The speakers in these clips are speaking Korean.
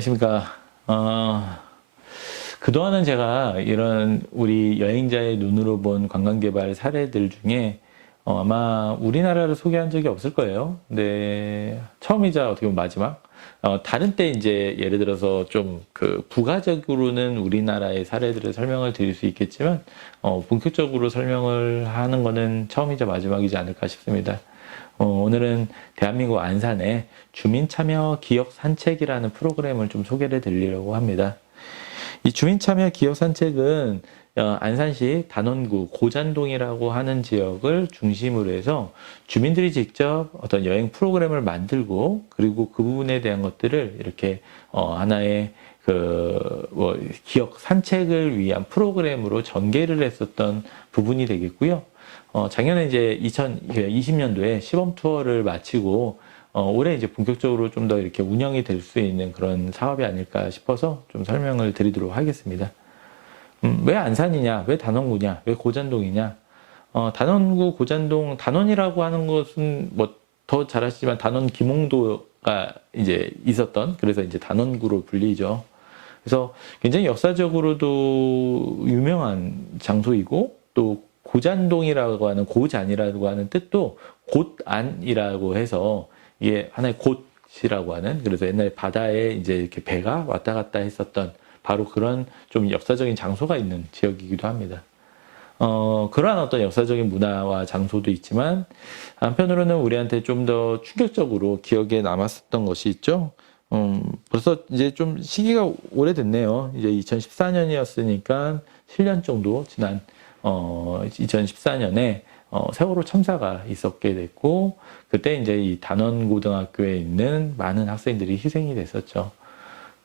안녕하십니까. 그동안은 제가 이런 우리 여행자의 눈으로 본 관광개발 사례들 중에 아마 우리나라를 소개한 적이 없을 거예요. 근데 처음이자 어떻게 보면 마지막. 다른 때 이제 예를 들어서 좀 그 부가적으로는 우리나라의 사례들을 설명을 드릴 수 있겠지만, 본격적으로 설명을 하는 거는 처음이자 마지막이지 않을까 싶습니다. 오늘은 대한민국 안산에 주민참여 기억 산책이라는 프로그램을 좀 소개를 드리려고 합니다. 이 주민참여 기억 산책은 안산시 단원구 고잔동이라고 하는 지역을 중심으로 해서 주민들이 직접 어떤 여행 프로그램을 만들고, 그리고 그 부분에 대한 것들을 이렇게 하나의 기억 산책을 위한 프로그램으로 전개를 했었던 부분이 되겠고요. 작년에 이제 2020년도에 시범 투어를 마치고, 올해 이제 본격적으로 좀 더 이렇게 운영이 될 수 있는 그런 사업이 아닐까 싶어서 좀 설명을 드리도록 하겠습니다. 왜 안산이냐, 왜 단원구냐, 왜 고잔동이냐. 단원구, 고잔동, 단원이라고 하는 것은 뭐 더 잘 아시지만 단원 김홍도가 이제 있었던, 그래서 이제 단원구로 불리죠. 그래서 굉장히 역사적으로도 유명한 장소이고, 또 고잔동이라고 하는, 고잔이라고 하는 뜻도 곧안이라고 해서 이게 하나의 곧이라고 하는, 그래서 옛날에 바다에 이제 이렇게 배가 왔다 갔다 했었던 바로 그런 좀 역사적인 장소가 있는 지역이기도 합니다. 그러한 어떤 역사적인 문화와 장소도 있지만, 한편으로는 우리한테 좀 더 충격적으로 기억에 남았었던 것이 있죠. 벌써 이제 좀 시기가 오래됐네요. 이제 2014년이었으니까 7년 정도 지난 2014년에 세월호 참사가 있었게 됐고, 그때 이제 이 단원고등학교에 있는 많은 학생들이 희생이 됐었죠.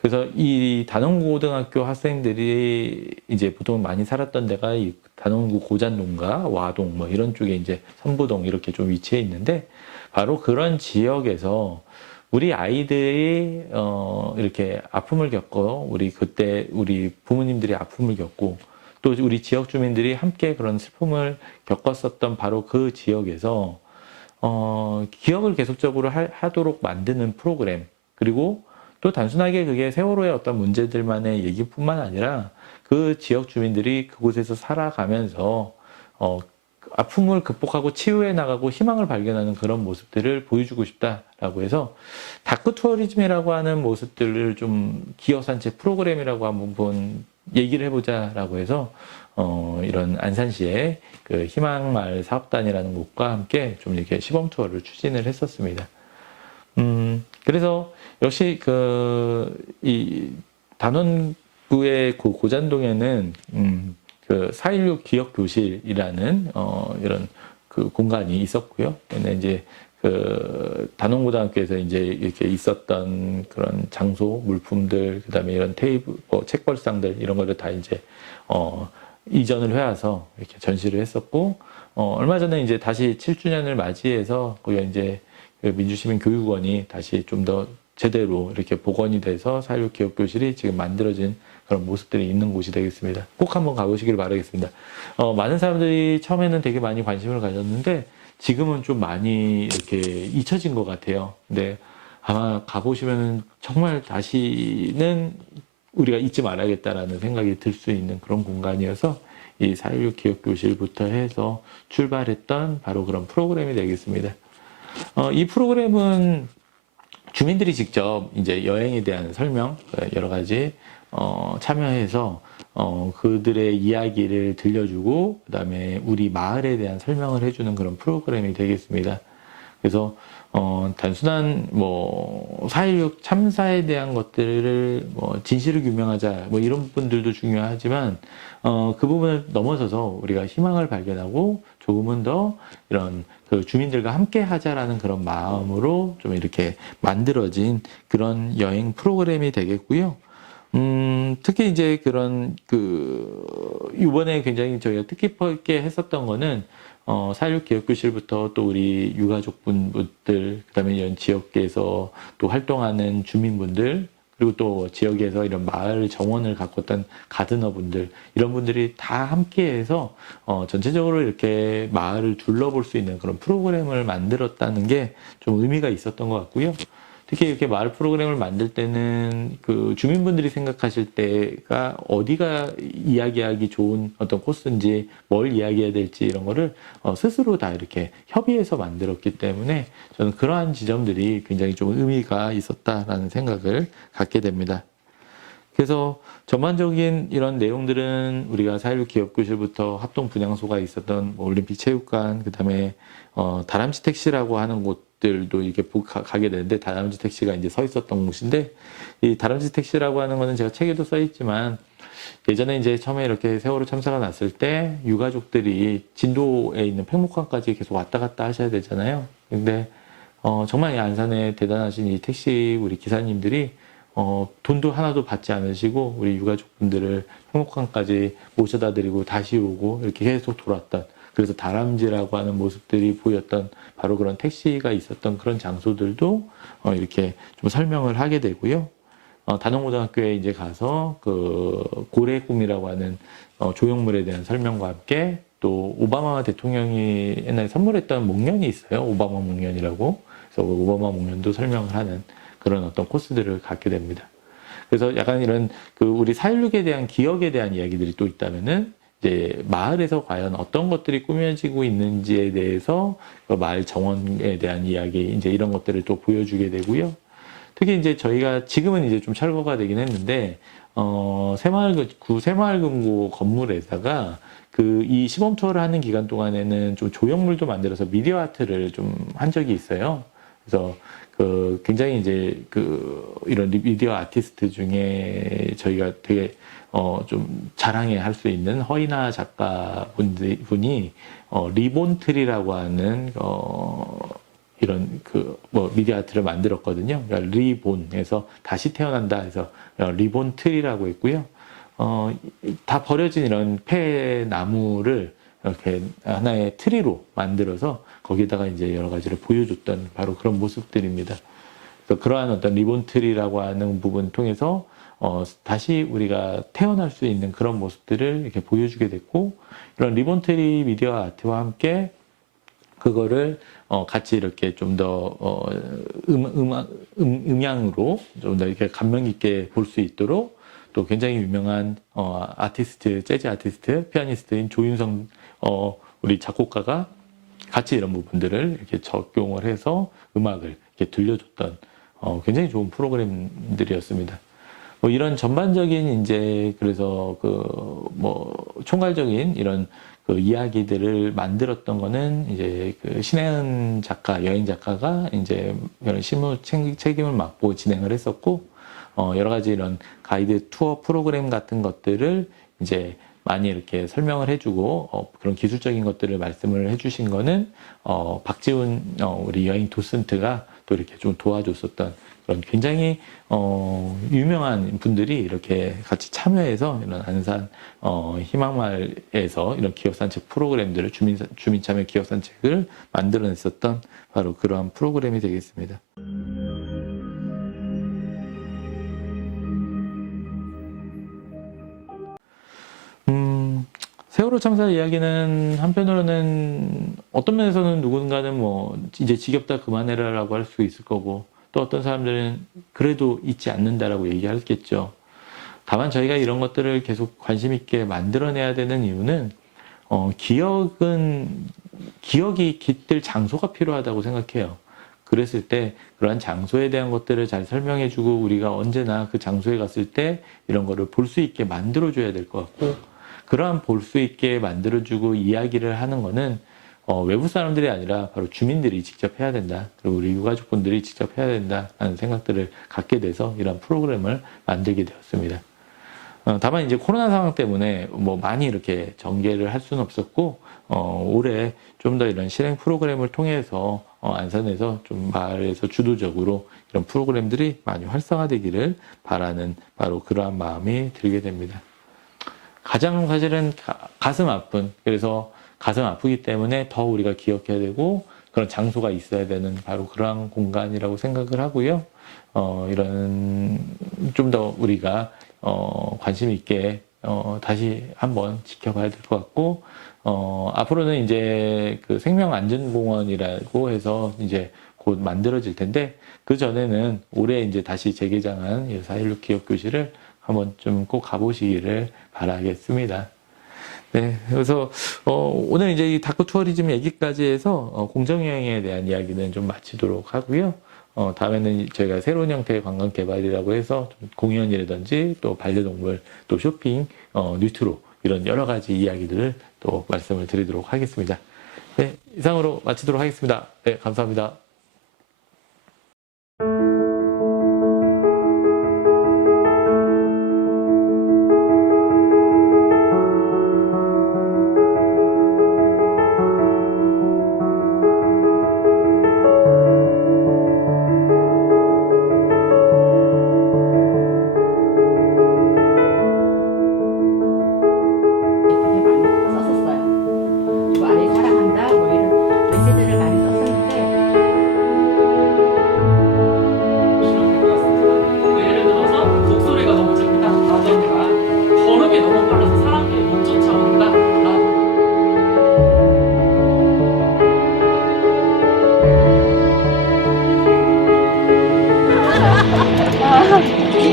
그래서 이 단원고등학교 학생들이 이제 보통 많이 살았던 데가 이 단원구 고잔동과 와동 뭐 이런 쪽에 이제 선부동 이렇게 좀 위치해 있는데, 바로 그런 지역에서 우리 아이들이 이렇게 아픔을 겪고, 우리 그때 우리 부모님들이 아픔을 겪고, 또 우리 지역 주민들이 함께 그런 슬픔을 겪었었던 바로 그 지역에서 기억을 계속적으로 하도록 만드는 프로그램, 그리고 또 단순하게 그게 세월호의 어떤 문제들만의 얘기뿐만 아니라 그 지역 주민들이 그곳에서 살아가면서 아픔을 극복하고 치유해 나가고 희망을 발견하는 그런 모습들을 보여주고 싶다라고 해서 다크 투어리즘이라고 하는 모습들을 좀 기억 산책 프로그램이라고 한번 얘기를 해보자라고 해서 이런 안산시의 그 희망마을 사업단이라는 곳과 함께 좀 이렇게 시범 투어를 추진을 했었습니다. 그래서 역시 이 단원구의 그 고잔동에는 그 4.16 기억교실이라는 이런 그 공간이 있었고요. 근데 이제 그 단원고등학교에서 이제 이렇게 있었던 그런 장소, 물품들, 그다음에 이런 테이블, 책벌상들 이런 거를 다 이제 이전을 해와서 이렇게 전시를 했었고, 얼마 전에 이제 다시 7주년을 맞이해서 거기 이제 그 민주시민교육원이 다시 좀 더 제대로 이렇게 복원이 돼서 4.16 기억교실이 지금 만들어진 그런 모습들이 있는 곳이 되겠습니다. 꼭 한번 가보시길 바라겠습니다. 많은 사람들이 처음에는 되게 많이 관심을 가졌는데, 지금은 좀 많이 이렇게 잊혀진 것 같아요. 근데 아마 가보시면 정말 다시는 우리가 잊지 말아야겠다라는 생각이 들 수 있는 그런 공간이어서 이 4.16 기억교실부터 해서 출발했던 바로 그런 프로그램이 되겠습니다. 이 프로그램은 주민들이 직접 이제 여행에 대한 설명, 여러 가지, 참여해서, 그들의 이야기를 들려주고, 그 다음에 우리 마을에 대한 설명을 해주는 그런 프로그램이 되겠습니다. 그래서, 단순한, 4.16 참사에 대한 것들을, 진실을 규명하자, 이런 분들도 중요하지만, 그 부분을 넘어서서 우리가 희망을 발견하고, 조금은 더 이런 그 주민들과 함께 하자라는 그런 마음으로 좀 이렇게 만들어진 그런 여행 프로그램이 되겠고요. 특히 이제 그런 이번에 굉장히 저희가 뜻깊게 했었던 거는 4.16 기억교실부터 또 우리 유가족분들, 그 다음에 이런 지역에서 또 활동하는 주민분들, 그리고 또 지역에서 이런 마을 정원을 가꿨던 가드너분들, 이런 분들이 다 함께해서 전체적으로 이렇게 마을을 둘러볼 수 있는 그런 프로그램을 만들었다는 게 좀 의미가 있었던 것 같고요. 특히 이렇게 마을 프로그램을 만들 때는 그 주민분들이 생각하실 때가 어디가 이야기하기 좋은 어떤 코스인지 뭘 이야기해야 될지 이런 거를 스스로 다 이렇게 협의해서 만들었기 때문에 저는 그러한 지점들이 굉장히 좀 의미가 있었다라는 생각을 갖게 됩니다. 그래서 전반적인 이런 내용들은 우리가 4.16 기업교실부터 합동 분향소가 있었던 뭐 올림픽 체육관, 그다음에 다람쥐 택시라고 하는 곳들도 이렇게 가게 되는데, 다람쥐 택시가 이제 서 있었던 곳인데, 이 다람쥐 택시라고 하는 거는 제가 책에도 써 있지만, 예전에 이제 처음에 이렇게 세월호 참사가 났을 때 유가족들이 진도에 있는 팽목항까지 계속 왔다 갔다 하셔야 되잖아요. 근데 정말 이 안산에 대단하신 이 택시 우리 기사님들이 돈도 하나도 받지 않으시고 우리 유가족분들을 팽목항까지 모셔다 드리고 다시 오고 이렇게 계속 돌았던, 그래서 다람쥐라고 하는 모습들이 보였던 바로 그런 택시가 있었던 그런 장소들도 이렇게 좀 설명을 하게 되고요. 단원고등학교에 이제 가서 그 고래의 꿈이라고 하는 조형물에 대한 설명과 함께, 또 오바마 대통령이 옛날에 선물했던 목련이 있어요. 오바마 목련이라고. 그래서 그 오바마 목련도 설명을 하는 그런 어떤 코스들을 갖게 됩니다. 그래서 약간 이런 그 우리 4.16에 대한 기억에 대한 이야기들이 또 있다면은, 이제 마을에서 과연 어떤 것들이 꾸며지고 있는지에 대해서 그 마을 정원에 대한 이야기, 이제 이런 것들을 또 보여주게 되고요. 특히 이제 저희가 지금은 이제 좀 철거가 되긴 했는데, 구 새마을금고 건물에다가 그 이 시범 투어를 하는 기간 동안에는 좀 조형물도 만들어서 미디어 아트를 좀 한 적이 있어요. 그래서 그 굉장히 이제 그 이런 미디어 아티스트 중에 저희가 되게 좀 자랑해 할 수 있는 허이나 작가분이 리본트리라고 하는 이런 그 뭐 미디어 아트를 만들었거든요. 그러니까 리본에서 다시 태어난다 해서 리본 트리라고 있고요. 다 버려진 이런 폐 나무를 이렇게 하나의 트리로 만들어서 거기다가 이제 여러 가지를 보여줬던 바로 그런 모습들입니다. 그래서 그러한 어떤 리본 트리라고 하는 부분 통해서 다시 우리가 태어날 수 있는 그런 모습들을 이렇게 보여주게 됐고, 이런 리본 트리 미디어 아트와 함께 그거를 같이 이렇게 좀 더 음향으로 좀 더 이렇게 감명 깊게 볼 수 있도록, 또 굉장히 유명한 아티스트, 재즈 아티스트, 피아니스트인 조윤성 우리 작곡가가 같이 이런 부분들을 이렇게 적용을 해서 음악을 이렇게 들려줬던 굉장히 좋은 프로그램들이었습니다. 뭐 이런 전반적인 이제 그래서 그 뭐 총괄적인 이런 그 이야기들을 만들었던 거는 이제 그 신혜은 작가, 여행 작가가 이제 이런 실무 책임을 맡고 진행을 했었고, 여러 가지 이런 가이드 투어 프로그램 같은 것들을 이제 많이 이렇게 설명을 해주고 그런 기술적인 것들을 말씀을 해주신 거는 박지훈 우리 여행 도슨트가 또 이렇게 좀 도와줬었던 그런 굉장히 유명한 분들이 이렇게 같이 참여해서 이런 안산 희망마을에서 이런 기업산책 프로그램들을 주민참여 기업산책을 만들어냈었던 바로 그러한 프로그램이 되겠습니다. 세월호 참사 이야기는 한편으로는 어떤 면에서는 누군가는 뭐 이제 지겹다 그만해라라고 할 수 있을 거고, 또 어떤 사람들은 그래도 잊지 않는다라고 얘기하겠죠. 다만 저희가 이런 것들을 계속 관심 있게 만들어내야 되는 이유는 기억이 깃들 장소가 필요하다고 생각해요. 그랬을 때 그러한 장소에 대한 것들을 잘 설명해주고, 우리가 언제나 그 장소에 갔을 때 이런 거를 볼 수 있게 만들어줘야 될 것 같고, 그러한 볼 수 있게 만들어주고 이야기를 하는 거는 외부 사람들이 아니라 바로 주민들이 직접 해야 된다. 그리고 우리 유가족분들이 직접 해야 된다는 생각들을 갖게 돼서 이런 프로그램을 만들게 되었습니다. 다만 이제 코로나 상황 때문에 뭐 많이 이렇게 전개를 할 수는 없었고, 올해 좀 더 이런 실행 프로그램을 통해서 안산에서 좀 마을에서 주도적으로 이런 프로그램들이 많이 활성화되기를 바라는 바로 그러한 마음이 들게 됩니다. 가장 사실은 가슴 아픈, 그래서 가슴 아프기 때문에 더 우리가 기억해야 되고 그런 장소가 있어야 되는 바로 그러한 공간이라고 생각을 하고요. 이런 좀 더 우리가 관심 있게 다시 한번 지켜봐야 될 것 같고, 앞으로는 이제 그 생명안전공원이라고 해서 이제 곧 만들어질 텐데 그 전에는 올해 이제 다시 재개장한 4.16 기억교실을 한번 좀 꼭 가보시기를 바라겠습니다. 네, 그래서 오늘 이제 이 다크 투어리즘 얘기까지 해서 공정여행에 대한 이야기는 좀 마치도록 하고요. 다음에는 저희가 새로운 형태의 관광 개발이라고 해서 좀 공연이라든지 또 반려동물, 또 쇼핑, 뉴트로 이런 여러 가지 이야기들을 또 말씀을 드리도록 하겠습니다. 네, 이상으로 마치도록 하겠습니다. 네, 감사합니다.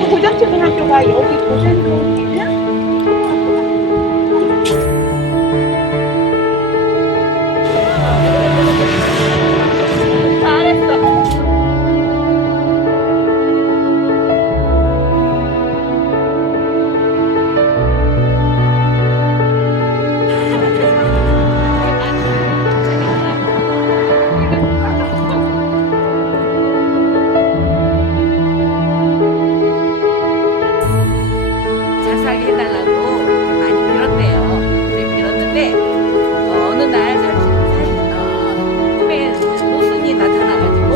고전초등학교가 여기 고전동이냐? 해달라고 많이 빌었대요. 빌었는데 어느 날 꿈에 모순이 나타나가지고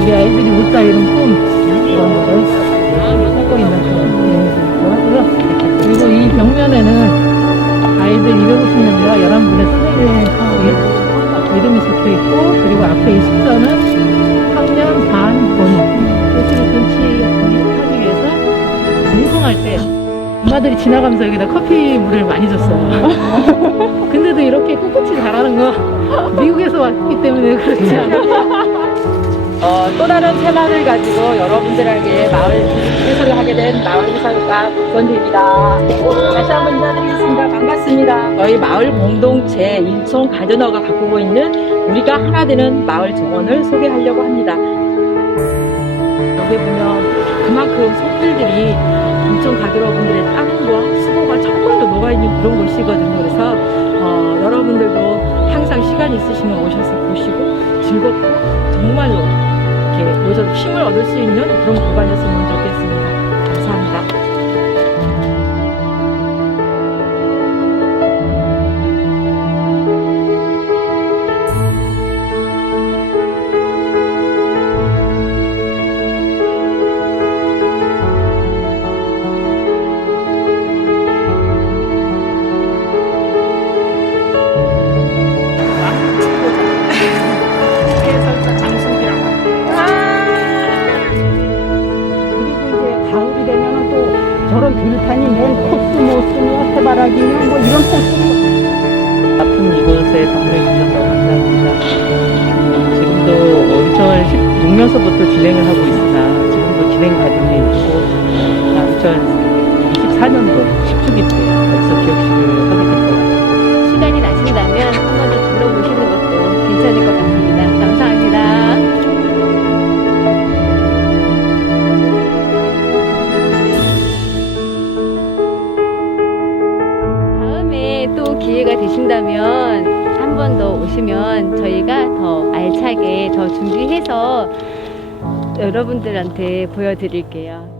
우리 아이들이 못다 이런 꿈 이런 거를 찾고 있는 그리고 이 벽면에는 아이들 250명과 11분의 선생님의 이름이 적혀있고 그리고 앞에 이 숫자는 학년 반 번호 교실을 전치하기 위해서 운송할 때 엄마들이 지나가면서 여기다 커피 물을 많이 줬어요. 근데도 이렇게 꿋꿋이 잘하는 거 미국에서 왔기 때문에 그렇지 않아요. 또 다른 테마를 가지고 여러분들에게 마을 해설을 하게 된 마을 해설가 권지입니다. 다시 한번 인사드리겠습니다. 반갑습니다. 저희 마을 공동체 인천 가전어가 갖고 있는 우리가 하나 되는 마을 정원을 소개하려고 합니다. 여기 보면 그만큼 손길들이 인천 가전어 분들의 땀과 수고가 정말로 녹아있는 그런 곳이거든요. 그래서 여러분들도 항상 시간 있으시면 오셔서 보시고 즐겁고 정말로 이렇게 오셔서 힘을 얻을 수 있는 그런 공간이었으면 좋겠습니다. 감사합니다. 저런 들판이 맨 코스모스나 해바라기나 뭐 이런 꽃 아픈 이곳에 방문해 주셔서 감사합니다. 지금도 2016년서부터 진행을 하고 있으나 지금도 진행 과정에 있고 2024년도 10주기 때 여기서 기억식을 하게 될 것 같습니다. 시간이 나신다면 한 번 더 둘러보시는 것도 괜찮을 것 같습니다. 감사합니다. 또 기회가 되신다면 한 번 더 오시면 저희가 더 알차게 더 준비해서 여러분들한테 보여드릴게요.